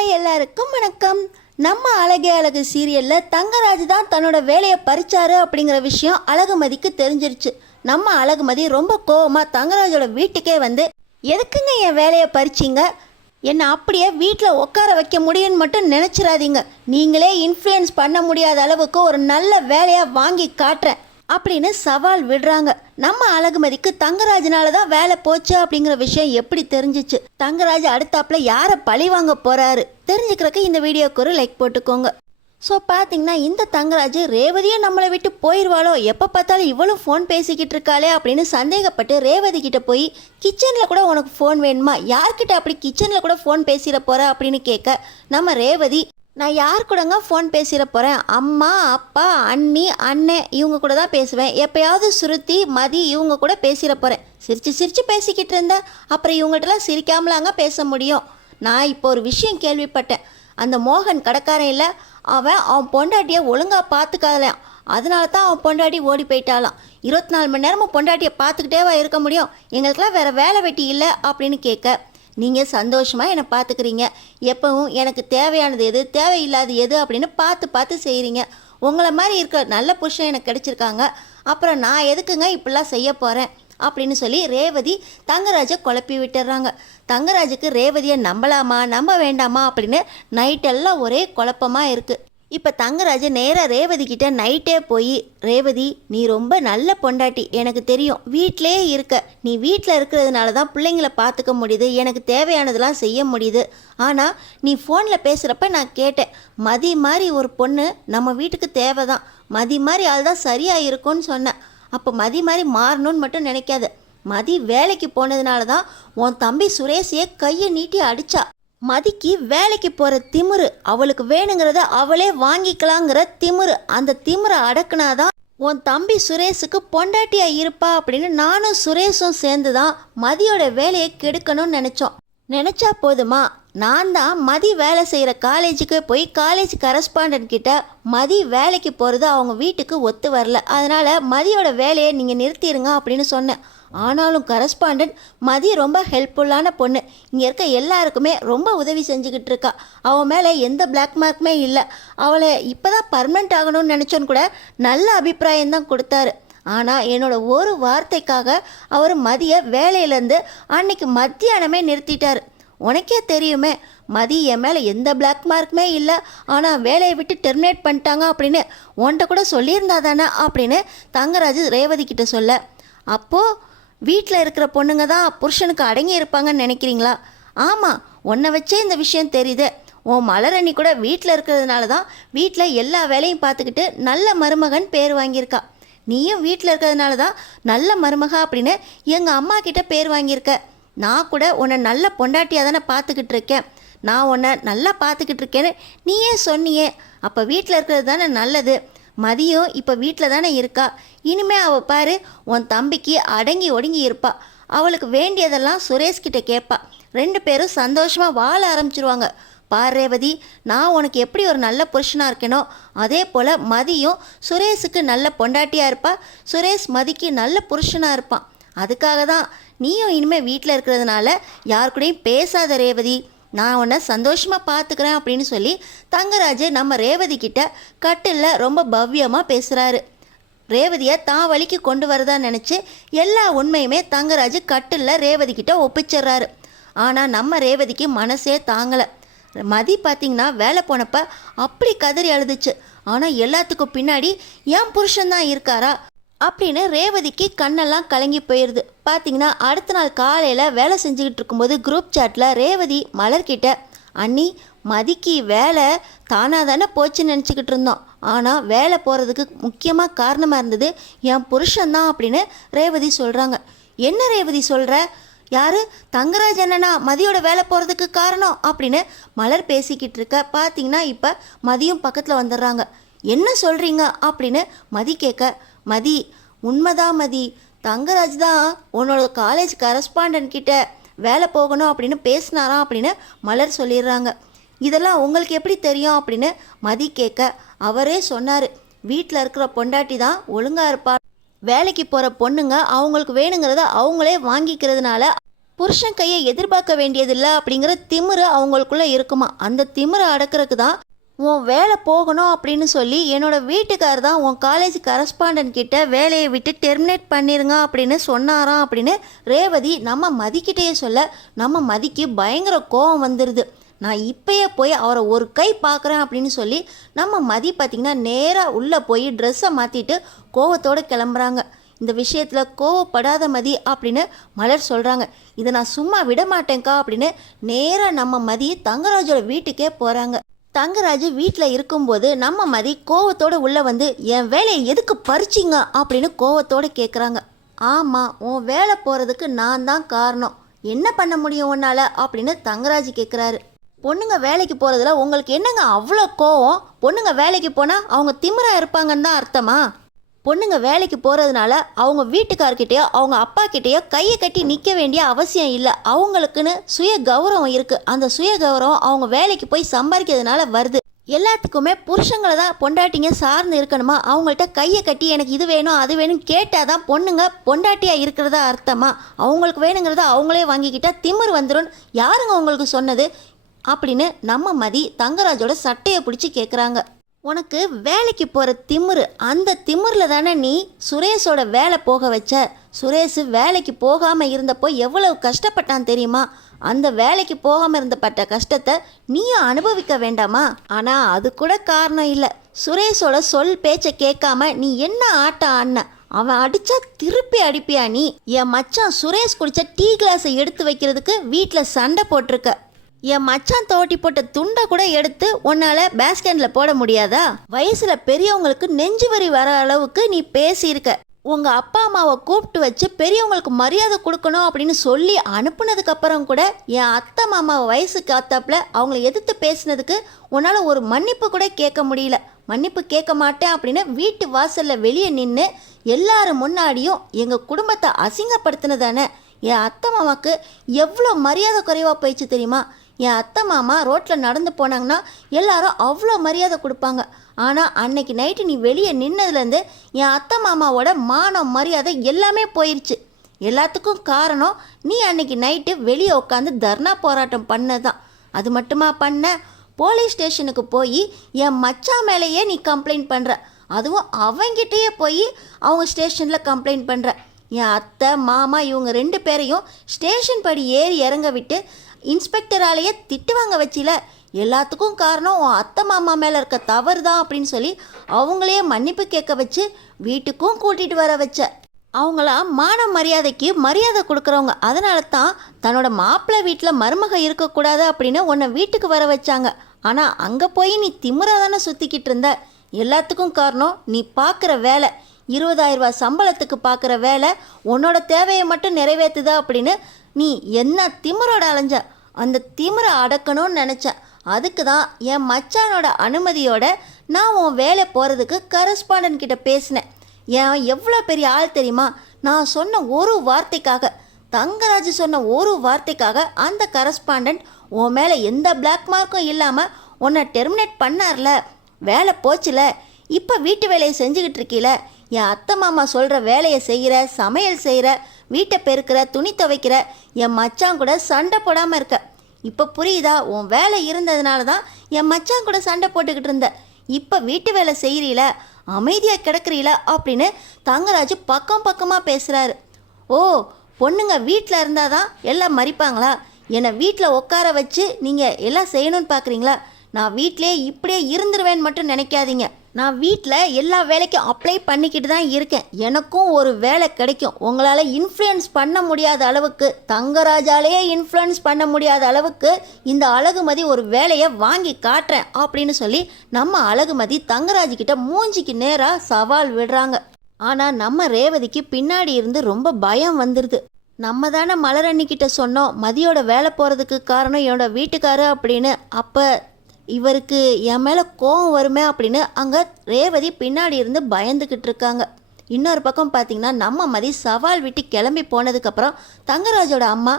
Hi எல்லாருக்கும் வணக்கம். நம்ம அழகே அழகு சீரியலில் தங்கராஜ் தான் தன்னோட வேலையை பறிச்சாரு அப்படிங்கிற விஷயம் அழகுமதிக்கு தெரிஞ்சிருச்சு. நம்ம அழகுமதி ரொம்ப கோவமாக தங்கராஜோட வீட்டுக்கே வந்து, எதுக்குங்க என் வேலையை பறிச்சிங்க, என்னை அப்படியே வீட்டில் உட்கார வைக்க முடியும்னு மட்டும் நினச்சிடாதீங்க, நீங்களே இன்ஃப்ளூயன்ஸ் பண்ண முடியாத அளவுக்கு ஒரு நல்ல வேலையாக வாங்கி காட்டுறேன் அப்படின்னு சவால் விடுறாங்க. நம்ம அழகுமதிக்கு தங்கராஜனால தான் வேலை போச்சு அப்படிங்கிற விஷயம் எப்படி தெரிஞ்சிச்சு, தங்கராஜ் அடுத்தாப்புல யாரை பழி வாங்க போறாரு தெரிஞ்சுக்கிறக்கு இந்த வீடியோக்கு ஒரு லைக் போட்டுக்கோங்க. ஸோ பார்த்தீங்கன்னா இந்த தங்கராஜ் ரேவதியும் நம்மளை விட்டு போயிடுவாளோ, எப்போ பார்த்தாலும் இவளும் ஃபோன் பேசிக்கிட்டு இருக்காளே அப்படின்னு சந்தேகப்பட்டு ரேவதி கிட்ட போய், கிச்சனில் கூட உனக்கு ஃபோன் வேணுமா, யார்கிட்ட அப்படி கிச்சனில் கூட ஃபோன் பேசிட போற அப்படின்னு கேட்க, நம்ம ரேவதி, நான் யார் கூடங்க ஃபோன் பேசிட போகிறேன், அம்மா அப்பா அண்ணி அண்ணன் இவங்க கூட தான் பேசுவேன், எப்போயாவது சுருத்தி மதி இவங்க கூட பேசிட போகிறேன், சிரித்து சிரித்து பேசிக்கிட்டு இருந்தேன், அப்புறம் இவங்ககிட்டலாம் சிரிக்காமலாங்க பேச முடியும். நான் இப்போ ஒரு விஷயம் கேள்விப்பட்டேன், அந்த மோகன் கடைக்காரன் இல்லை, அவன் பொண்டாட்டியை ஒழுங்காக பார்த்துக்காதலையாம், அதனால தான் அவன் பொண்டாட்டி ஓடி போயிட்டாலாம். 24 மணி நேரமும் பொண்டாட்டியை பார்த்துக்கிட்டேவா இருக்க முடியும், எங்களுக்கெல்லாம் வேறு வேலை வெட்டி இல்லை அப்படின்னு கேட்க, நீங்கள் சந்தோஷமாக என்னை பார்த்துக்கிறீங்க, எப்பவும் எனக்கு தேவையானது எது தேவையில்லாது எது அப்படின்னு பார்த்து பார்த்து செய்கிறீங்க, உங்களை மாதிரி இருக்க நல்ல புருஷன் எனக்கு கிடச்சிருக்காங்க, அப்புறம் நான் எதுக்குங்க இப்படிலாம் செய்ய போகிறேன் அப்படின்னு சொல்லி ரேவதி தங்கராஜை குழப்பி விட்டுறாங்க. தங்கராஜுக்கு ரேவதியை நம்பலாமா நம்ப வேண்டாமா அப்படின்னு நைட்டெல்லாம் ஒரே குழப்பமாக இருக்குது. இப்போ தங்கராஜ் நேராக ரேவதி கிட்ட நைட்டே போய், ரேவதி நீ ரொம்ப நல்ல பொண்டாட்டி, எனக்கு தெரியும், வீட்டிலே இருக்க, நீ வீட்டில் இருக்கிறதுனால தான் பிள்ளைங்களை பார்த்துக்க முடியுது, எனக்கு தேவையானதெல்லாம் செய்ய முடியுது, ஆனால் நீ ஃபோனில் பேசுகிறப்ப நான் கேட்டேன், மதி மாதிரி ஒரு பொண்ணு நம்ம வீட்டுக்கு தேவை தான், மதி மாதிரி ஆள் தான் சரியாக இருக்கும்னு சொன்னேன். அப்போ மதி மாதிரி மாறணும்னு மட்டும் நினைக்காத, மதி வேலைக்கு போனதுனால தான் உன் தம்பி சுரேஷையே கையை நீட்டி அடித்தா, மதிக்கு வேலைக்கு போகிற திமிரு, அவளுக்கு வேணுங்கிறத அவளே வாங்கிக்கலாங்கிற திமிரு, அந்த திமிரை அடக்குனாதான் உன் தம்பி சுரேஷுக்கு பொண்டாட்டியாக இருப்பா அப்படின்னு நானும் சுரேஷும் சேர்ந்து தான் மதியோட வேலையை கெடுக்கணும்னு நினச்சா போதுமா, நான் தான் மதி வேலை செய்கிற காலேஜுக்கு போய் காலேஜ் கரஸ்பாண்டன்ட் கிட்ட மதி வேலைக்கு போகிறது அவங்க வீட்டுக்கு ஒத்து வரல, அதனால் மதியோட வேலையை நீங்கள் நிறுத்திடுங்க அப்படின்னு சொன்னேன். ஆனாலும் கரஸ்பாண்டன்ட் மதி ரொம்ப ஹெல்ப்ஃபுல்லான பொண்ணு, இங்கே இருக்க எல்லாருக்குமே ரொம்ப உதவி செஞ்சுக்கிட்டு இருக்கா, அவன் மேலே எந்த பிளாக் மார்க்குமே இல்லை, அவளை இப்போ தான் பர்மனெண்ட் ஆகணும்னு நினச்சோன்னு கூட நல்ல அபிப்பிராயம்தான் கொடுத்தாரு. ஆனால் என்னோட ஒரு வார்த்தைக்காக அவர் மதியை வேலையிலேருந்து அன்னைக்கு மத்தியானமே நிறுத்திட்டார். உனக்கே தெரியுமே, மதி என் மேலே எந்த பிளாக் மார்க்குமே இல்லை, ஆனால் வேலையை விட்டு டெர்மினேட் பண்ணிட்டாங்க அப்படின்னு உன்கிட்ட கூட சொல்லியிருந்தா தானே அப்படின்னு தங்கராஜ் ரேவதி கிட்ட சொல்ல, அப்போது வீட்டில் இருக்கிற பொண்ணுங்க தான் புருஷனுக்கு அடங்கி இருப்பாங்கன்னு நினைக்கிறீங்களா? ஆமாம், உன்னை வச்சே இந்த விஷயம் தெரியுது, உன் மலரணி கூட வீட்டில் இருக்கிறதுனால தான் வீட்டில் எல்லா வேலையும் பார்த்துக்கிட்டு நல்ல மருமகன் பேர் வாங்கியிருக்கா, நீயும் வீட்டில் இருக்கிறதுனால தான் நல்ல மருமகா அப்படின்னு எங்கள் அம்மா கிட்ட பேர் வாங்கியிருக்க, நான் கூட உன்னை நல்ல பொண்டாட்டியாக தானே பார்த்துக்கிட்டு இருக்கேன், நான் உன்னை நல்லா பார்த்துக்கிட்டு இருக்கேன்னு நீயே சொன்னியே, அப்போ வீட்டில் இருக்கிறது தானே நல்லது, மதியம் இப்போ வீட்டில் தானே இருக்கா, இனிமே அவள் பாரு உன் தம்பிக்கு அடங்கி ஒடுங்கி இருப்பா, அவளுக்கு வேண்டியதெல்லாம் சுரேஷ்கிட்ட கேட்பா, 2 பேரும் சந்தோஷமாக வாழ ஆரம்பிச்சிருவாங்க. பார் ரேவதி, நான் உனக்கு எப்படி ஒரு நல்ல புருஷனாக இருக்கேனோ அதே போல் மதியும் சுரேஷுக்கு நல்ல பொண்டாட்டியாக இருப்பா, சுரேஷ் மதிக்கு நல்ல புருஷனாக இருப்பான், அதுக்காக தான் நீயும் இனிமேல் வீட்டில் இருக்கிறதுனால யார் கூடயும் பேசாத ரேவதி, நான் உன்னை சந்தோஷமாக பார்த்துக்கிறேன் அப்படின்னு சொல்லி தங்கராஜ் நம்ம ரேவதி கிட்ட கட்டிலில் ரொம்ப பவ்யமாக பேசுகிறாரு. ரேவதியை தான் வழிக்கு கொண்டு வரதா நினச்சி எல்லா உண்மையுமே தங்கராஜ் கட்டிலில் ரேவதி கிட்ட ஒப்பிச்சிட்றாரு. ஆனால் நம்ம ரேவதிக்கு மனசே தாங்கலை. மதி பார்த்திங்கன்னா வேலை போனப்ப அப்படி கதறி அழுதுச்சு, ஆனால் எல்லாத்துக்கும் பின்னாடி என் புருஷன்தான் இருக்காரா அப்படின்னு ரேவதிக்கு கண்ணெல்லாம் கலங்கி போயிடுது. பார்த்திங்கன்னா அடுத்த நாள் காலையில் வேலை செஞ்சுக்கிட்டு இருக்கும்போது குரூப் சாட்டில் ரேவதி மலர்கிட்ட, அண்ணி மதிக்கு வேலை தானாக தானே போச்சுன்னு நினச்சிக்கிட்டு இருந்தோம், ஆனால் வேலை போகிறதுக்கு முக்கியமாக காரணமாக இருந்தது என் புருஷன்தான் அப்படின்னு ரேவதி சொல்கிறாங்க. என்ன ரேவதி சொல்கிற, யார், தங்கராஜ் அண்ணனா மதியோட வேலை போகிறதுக்கு காரணம் அப்படின்னு மலர் பேசிக்கிட்டு இருக்க. பார்த்திங்கன்னா இப்போ மதியும் பக்கத்தில் வந்துடுறாங்க. என்ன சொல்கிறீங்க அப்படின்னு மதி கேட்க, மதி உண்மைதான் மதி, தங்கராஜ் தான் உன்னோட காலேஜ் கரஸ்பாண்டன்ட் கிட்ட வேலை போகணும் அப்படின்னு பேசினாராம் அப்படின்னு மலர் சொல்லிடுறாங்க. இதெல்லாம் உங்களுக்கு எப்படி தெரியும் அப்படின்னு மதி கேட்க, அவரே சொன்னார், வீட்டில் இருக்கிற பொண்டாட்டி தான் ஒழுங்காக இருப்பா, வேலைக்கு போகிற பொண்ணுங்க அவங்களுக்கு வேணுங்கிறத அவங்களே வாங்கிக்கிறதுனால புருஷன் கையை எதிர்பார்க்க வேண்டியதில்லை அப்படிங்கிற திமிரு அவங்களுக்குள்ள இருக்குமா. அந்த திமிரை அடக்கிறதுக்கு தான் உன் வேலை போகணும் அப்படின்னு சொல்லி என்னோட வீட்டுக்கார் தான் உன் காலேஜ் கரஸ்பாண்டன்ட் கிட்ட வேலையை விட்டு டெர்மினேட் பண்ணிருங்க அப்படின்னு சொன்னாராம் அப்படின்னு ரேவதி நம்ம மதிக்கிட்டே சொல்ல நம்ம மதிக்கு பயங்கர கோபம் வந்துடுது. நான் இப்பயே போய் அவரை ஒரு கை பார்க்குறேன் அப்படின்னு சொல்லி நம்ம மதி பார்த்திங்கன்னா நேராக உள்ளே போய் ட்ரெஸ்ஸை மாற்றிட்டு கோவத்தோடு கிளம்புறாங்க. இந்த விஷயத்தில் கோவப்படாத மதி அப்படின்னு மலர் சொல்கிறாங்க. இதை நான் சும்மா விட மாட்டேங்க்கா அப்படின்னு நேராக நம்ம மதி தங்கராஜோட வீட்டுக்கே போகிறாங்க. தங்கராஜ் வீட்டில் இருக்கும்போது நம்ம மதி கோவத்தோடு உள்ளே வந்து என் வேலையை எதுக்கு பறிச்சிங்க அப்படின்னு கோவத்தோடு கேட்குறாங்க. ஆமாம், உன் வேலை போகிறதுக்கு நான் தான் காரணம், என்ன பண்ண முடியும் உன்னால் அப்படின்னு தங்கராஜ் கேட்குறாரு. பொண்ணுங்க வேலைக்கு போகிறதுல உங்களுக்கு என்னங்க அவ்வளோ கோவம்? பொண்ணுங்க வேலைக்கு போனால் அவங்க திமிரா இருப்பாங்கன்னு தான் அர்த்தமா? பொண்ணுங்க வேலைக்கு போகிறதுனால அவங்க வீட்டுக்கார்கிட்டயோ அவங்க அப்பா கிட்டேயோ கையை கட்டி நிற்க வேண்டிய அவசியம் இல்லை. அவங்களுக்குன்னு சுய கௌரவம் இருக்குது. அந்த சுய கௌரவம் அவங்க வேலைக்கு போய் சம்பாதிக்கிறதுனால வருது. எல்லாத்துக்குமே புருஷங்களை தான் பொண்டாட்டிங்க சார்ந்து இருக்கணுமா? அவங்கள்ட்ட கையை கட்டி எனக்கு இது வேணும் அது வேணும் கேட்டால் தான் பொண்ணுங்க பொண்டாட்டியாக இருக்கிறதா அர்த்தமா? அவங்களுக்கு வேணுங்கிறத அவங்களே வாங்கிக்கிட்டா திமிர் வந்துடும். யாருங்க உங்களுக்கு சொன்னது அப்படின்னு நம்ம மதி தங்கராஜோட சட்டையை பிடிச்சி கேட்குறாங்க. உனக்கு வேலைக்கு போகிற திமிரு, அந்த திமிரில் தானே நீ சுரேஷோட வேலை போக வச்ச. சுரேஷ் வேலைக்கு போகாமல் இருந்தப்போ எவ்வளவு கஷ்டப்பட்டான் தெரியுமா? அந்த வேலைக்கு போகாமல் இருந்தப்பட்ட கஷ்டத்தை நீயும் அனுபவிக்க வேண்டாமா? ஆனால் அது கூட காரணம் இல்லை. சுரேஷோட சொல் பேச்சை கேட்காம நீ என்ன ஆட்டம் ஆடின? அவன் அடித்தா திருப்பி அடிப்பியா நீ? என் மச்சான் சுரேஷ் குடித்த டீ கிளாஸை எடுத்து வைக்கிறதுக்கு வீட்டில் சண்டை போட்டிருக்க. என் மச்சான் தோட்டி போட்ட துண்டை கூட எடுத்து உன்னால் பேஸ்கெண்டில் போட முடியாதா? வயசில் பெரியவங்களுக்கு நெஞ்சு வரி வர அளவுக்கு நீ பேசியிருக்க. உங்கள் அப்பா அம்மாவை கூப்பிட்டு வச்சு பெரியவங்களுக்கு மரியாதை கொடுக்கணும் அப்படின்னு சொல்லி அனுப்புனதுக்கப்புறம் கூட என் அத்தை மாமாவை வயசுக்கு அத்தாப்புல அவங்கள எதிர்த்து பேசினதுக்கு உன்னால் ஒரு மன்னிப்பு கூட கேட்க முடியல. மன்னிப்பு கேட்க மாட்டேன் அப்படின்னு வீட்டு வாசலில் வெளியே நின்று எல்லாரும் முன்னாடியும் எங்கள் குடும்பத்தை அசிங்கப்படுத்தினதானே? என் அத்தை மாமாவுக்கு எவ்வளோ மரியாதை குறைவாக போயிடுச்சு தெரியுமா? என் அத்தை மாமா ரோட்டில் நடந்து போனாங்கன்னா எல்லாரும் அவ்வளோ மரியாதை கொடுப்பாங்க. ஆனால் அன்னைக்கு நைட்டு நீ வெளியே நின்னதுலேருந்து என் அத்தை மாமாவோட மானம் மரியாதை எல்லாமே போயிடுச்சு. எல்லாத்துக்கும் காரணம் நீ அன்னைக்கு நைட்டு வெளியே உட்காந்து தர்ணா போராட்டம் பண்ணதான். அது மட்டுமா பண்ண? போலீஸ் ஸ்டேஷனுக்கு போய் என் மச்சான் மேலேயே நீ கம்ப்ளைண்ட் பண்ணுற. அதுவும் அவங்கிட்டேயே போய் அவங்க ஸ்டேஷனில் கம்ப்ளைண்ட் பண்ணுற. என் அத்தை மாமா இவங்க 2 பேரையும் ஸ்டேஷன் படி ஏறி இறங்க விட்டு இன்ஸ்பெக்டராலேயே திட்டு வாங்க வச்சில. எல்லாத்துக்கும் காரணம் உன் அத்தை மாமா மேலே இருக்க தவறு தான் அப்படின்னு சொல்லி அவங்களையே மன்னிப்பு கேட்க வச்சு வீட்டுக்கும் கூட்டிகிட்டு வர வச்ச. அவங்களாம் மான மரியாதைக்கு மரியாதை கொடுக்குறவங்க. அதனால தான் தன்னோட மாப்பிள்ளை வீட்டில் மருமக இருக்கக்கூடாது அப்படின்னு உன்னை வீட்டுக்கு வர வச்சாங்க. ஆனால் அங்கே போய் நீ திமிராக தானே சுற்றிக்கிட்டு இருந்த. எல்லாத்துக்கும் காரணம் நீ பார்க்குற வேலை. 20,000 ரூபாய் சம்பளத்துக்கு பார்க்குற வேலை உன்னோட தேவையை மட்டும் நிறைவேற்றுதா அப்படின்னு நீ என்ன திமிரோட அலைஞ்ச. அந்த திமிரை அடக்கணும்னு நினச்சேன். அதுக்கு தான் என் மச்சானோட அனுமதியோட நான் உன் வேலை போகிறதுக்கு கரஸ்பாண்டன்ட் கிட்ட பேசினேன். ஏன் எவ்வளோ பெரிய ஆள் தெரியுமா? நான் சொன்ன ஒரு வார்த்தைக்காக, தங்கராஜ் சொன்ன ஒரு வார்த்தைக்காக அந்த கரஸ்பாண்டன்ட் உன் மேலே எந்த பிளாக் மார்க்கும் இல்லாமல் உன்னை டெர்மினேட் பண்ணார்ல. வேலை போச்சுல. இப்போ வீட்டு வேலையை செஞ்சுக்கிட்டு இருக்கீல. என் அத்தை மாமா சொல்கிற வேலையை செய்கிற, சமையல் செய்கிற, வீட்டை பெருக்கிற, துணி துவைக்கிற. என் மச்சான் கூட சண்டை போடாமல் இருக்க. இப்போ புரியுதா? உன் வேலை இருந்ததுனால தான் என் மச்சான் கூட சண்டை போட்டுக்கிட்டு இருந்த. இப்போ வீட்டு வேலை செய்கிறீல, அமைதியாக கிடக்குறீல அப்படின்னு தங்கராஜ் பக்கம் பக்கமாக பேசுகிறாரு. ஓ, பொண்ணுங்க வீட்டில் இருந்தால் தான் எல்லாம் மறிப்பாங்களா? என்னை வீட்டில் உட்கார வச்சு நீங்கள் எல்லாம் செய்யணும்னு பார்க்குறீங்களா? நான் வீட்டிலே இப்படியே இருந்துருவேன்னு மட்டும் நினைக்காதீங்க. நான் வீட்டில் எல்லா வேலைக்கும் அப்ளை பண்ணிக்கிட்டு தான் இருக்கேன். எனக்கும் ஒரு வேலை கிடைக்கும். உங்களால் இன்ஃப்ளூயன்ஸ் பண்ண முடியாத அளவுக்கு, தங்கராஜாலேயே இன்ஃப்ளூயன்ஸ் பண்ண முடியாத அளவுக்கு இந்த அழகுமதி ஒரு வேலையை வாங்கி காட்டுறேன் அப்படின்னு சொல்லி நம்ம அழகுமதி தங்கராஜ்கிட்ட மூஞ்சிக்கு நேராக சவால் விடுறாங்க. ஆனால் நம்ம ரேவதிக்கு பின்னாடி இருந்து ரொம்ப பயம் வந்துடுது. நம்ம தானே மலரண்ணிக்கிட்ட சொன்னோம் மதியோட வேலை போகிறதுக்கு காரணம் என்னோட வீட்டுக்காரு அப்படின்னு. அப்போ இவருக்கு என் மேலே கோவம் வருமே அப்படின்னு அங்கே ரேவதி பின்னாடி இருந்து பயந்துக்கிட்டு இருக்காங்க. இன்னொரு பக்கம் பார்த்திங்கன்னா நம்ம மதி சவால் விட்டு கிளம்பி போனதுக்கப்புறம் தங்கராஜோட அம்மா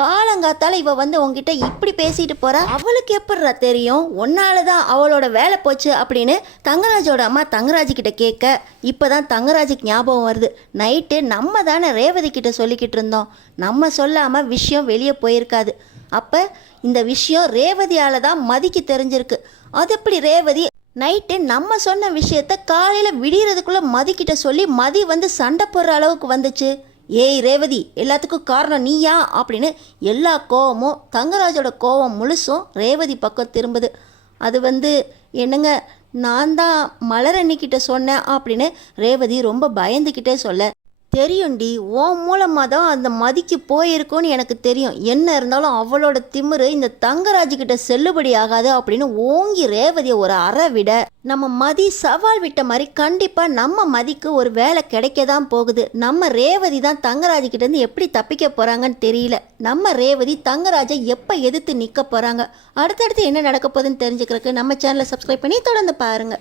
காலங்காத்தால இவ வந்து உங்ககிட்ட இப்படி பேசிட்டு போறா, அவளுக்கு எப்படிடா தெரியும் உன்னால தான் அவளோட வேலை போச்சு அப்படின்னு தங்கராஜோட அம்மா தங்கராஜ் கிட்ட கேட்க இப்பதான் தங்கராஜுக்கு ஞாபகம் வருது. நைட்டு நம்ம தானே ரேவதி கிட்ட சொல்லிக்கிட்டு இருந்தோம், நம்ம சொல்லாம விஷயம் வெளியே போயிருக்காது. அப்ப இந்த விஷயம் ரேவதியால தான் மதிக்கு தெரிஞ்சிருக்கு. அது எப்படி ரேவதி நைட்டு நம்ம சொன்ன விஷயத்த காலையில் விடியறதுக்குள்ளே மதிக்கிட்ட சொல்லி மதி வந்து சண்டை போடுற அளவுக்கு வந்துச்சு? ஏய் ரேவதி, எல்லாத்துக்கும் காரணம் நீயா அப்படின்னு எல்லா கோவமும் தங்கராஜோட கோவம் முழுசும் ரேவதி பக்கம் திரும்புது. அது வந்து என்னங்க, நான் தான் மலரண்ணிக்கிட்ட சொன்னேன் அப்படின்னு ரேவதி ரொம்ப பயந்துக்கிட்டே சொல்ல, தெரியும்டி, உன் மூலமாக தான் அந்த மதிக்கு போயிருக்கோன்னு எனக்கு தெரியும். என்ன இருந்தாலும் அவளோட திமிரு இந்த தங்கராஜுக்கிட்ட செல்லுபடி ஆகாது அப்படின்னு ஓங்கி ரேவதியை ஒரு அற விட, நம்ம மதி சவால் விட்ட மாதிரி கண்டிப்பாக நம்ம மதிக்கு ஒரு வேலை கிடைக்க தான் போகுது. நம்ம ரேவதி தான் தங்கராஜுக்கிட்டேருந்து எப்படி தப்பிக்க போகிறாங்கன்னு தெரியல. நம்ம ரேவதி தங்கராஜை எப்போ எதிர்த்து நிற்க போகிறாங்க, அடுத்தடுத்து என்ன நடக்க போகுதுன்னு தெரிஞ்சுக்கிறதுக்கு நம்ம சேனலை சப்ஸ்கிரைப் பண்ணி தொடர்ந்து பாருங்கள்.